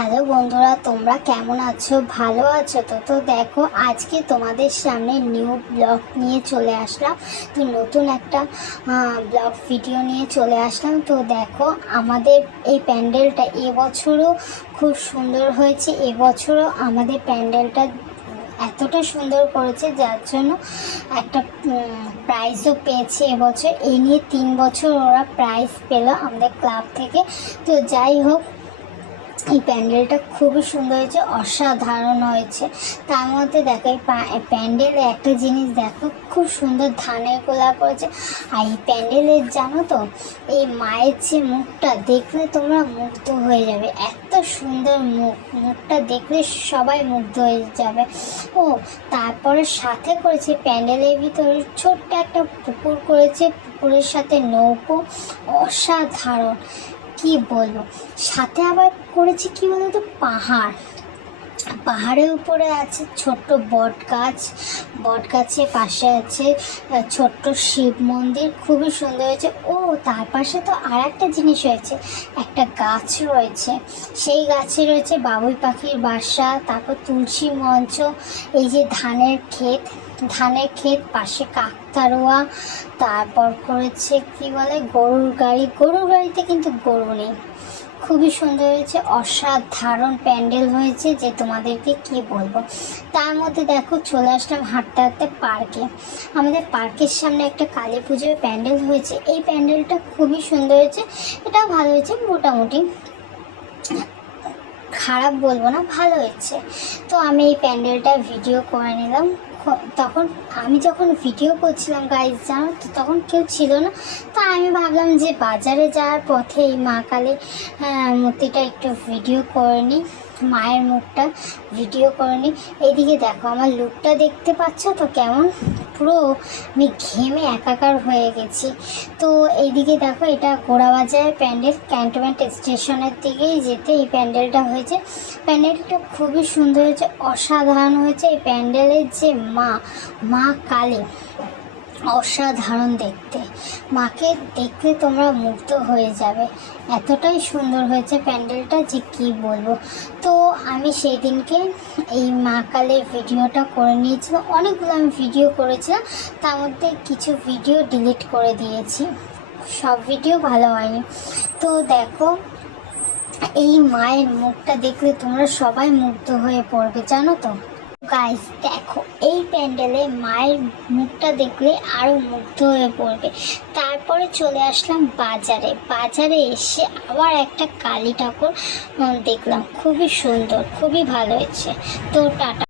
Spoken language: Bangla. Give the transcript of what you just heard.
হ্যালো বন্ধুরা, তোমরা কেমন আছো? ভালো আছো তো? তো দেখো, আজকে তোমাদের সামনে নিউ ব্লগ নিয়ে চলে আসলাম। তো নতুন একটা ব্লগ ভিডিও নিয়ে চলে আসলাম। তো দেখো, আমাদের এই প্যান্ডেলটা এবছরও খুব সুন্দর হয়েছে। এবছরও আমাদের প্যান্ডেলটা এতটা সুন্দর করেছে, যার জন্য একটা প্রাইজও পেয়েছে এবছর। এই নিয়ে 3 বছর ওরা প্রাইজ পেল আমাদের ক্লাব থেকে। তো যাই হোক, এই প্যান্ডেলটা খুবই সুন্দর হয়েছে, অসাধারণ হয়েছে। তার মধ্যে দেখো, এই প্যান্ডেলে একটা জিনিস দেখো, খুব সুন্দর ধানের গোলা করেছে। আর এই প্যান্ডেলের জানো তো, এই মায়ের যে মুখটা দেখলে তোমরা মুগ্ধ হয়ে যাবে। এত সুন্দর মুখটা দেখলে সবাই মুগ্ধ হয়ে যাবে। ও তারপরে সাথে করেছে প্যান্ডেলের ভিতরে ছোট্ট একটা পুকুর করেছে, পুকুরের সাথে নৌকো, অসাধারণ কি বলবো। সাথে আবার করেছি কি বলতো, পাহাড়ের উপরে আছে ছোট্ট বট গাছের পাশে আছে ছোট্ট শিব মন্দির, খুবই সুন্দর হয়েছে। ও তার পাশে তো আর একটা জিনিস হয়েছে, একটা গাছ রয়েছে, সেই গাছে রয়েছে বাবুই পাখির বাসা, তারপর তুলসী মঞ্চ, এই যে ধানের ক্ষেত পাশে কাকতাড়ুয়া, তারপর করেছে কি বলে গরুর গাড়িতে কিন্তু গরু নেই। খুবই সুন্দর হয়েছে, অসাধারণ প্যান্ডেল হয়েছে যে তোমাদেরকে কি বলবো। তার মধ্যে দেখো, চলে আসলাম হাঁটতে হাঁটতে পার্কে। আমাদের পার্কের সামনে একটা কালী পুজোর প্যান্ডেল হয়েছে। এই প্যান্ডেলটা খুবই সুন্দর হয়েছে, এটাও ভালো হয়েছে, মোটামুটি খারাপ বলবো না, ভালো হয়েছে। তো আমি এই প্যান্ডেলটা ভিডিও করে নিলাম। তখন আমি যখন ভিডিও করছিলাম গাইজ, জানো তো, তখন কেউ ছিল না। তো আমি ভাবলাম যে বাজারে যাওয়ার পথে এই মা কালী মূর্তিটা একটু ভিডিও করে নিই, মায়ের মুখটা ভিডিও করে নিই। এইদিকে দেখো, আমার লুকটা দেখতে পাচ্ছ তো কেমন, পুরো আমি ঘেমে একাকার হয়ে গেছি। তো এইদিকে দেখো, এটা গোড়াবাজারের প্যান্ডেল, ক্যান্টনমেন্ট স্টেশনের দিকেই যেতে এই প্যান্ডেলটা হয়েছে। প্যান্ডেলটা খুবই সুন্দর হয়েছে, অসাধারণ হয়েছে। এই প্যান্ডেলের যে মা কালী, অসাধারণ দেখতে, মাকে দেখলে তোমরা মুগ্ধ হয়ে যাবে, এতটাই সুন্দর হয়েছে প্যান্ডেলটা যে কি বলবো। তো আমি সেই দিনকে এই মা কালীর ভিডিওটা করে নিয়েছিলাম, অনেকগুলো আমি ভিডিও করেছিলাম, তার মধ্যে কিছু ভিডিও ডিলিট করে দিয়েছি, সব ভিডিও ভালো হয়নি। তো দেখো, এই মায়ের মুখটা দেখলে তোমরা সবাই মুগ্ধ হয়ে পড়বে, জানো তো গাইস। দেখো, এই প্যান্ডেলে মায়ের মুখটা দেখলে আরও মুগ্ধ হয়ে পড়বে। তারপরে চলে আসলাম বাজারে এসে আবার একটা কালী ঠাকুর দেখলাম, খুবই সুন্দর, খুবই ভালো হয়েছে। তো টাটা।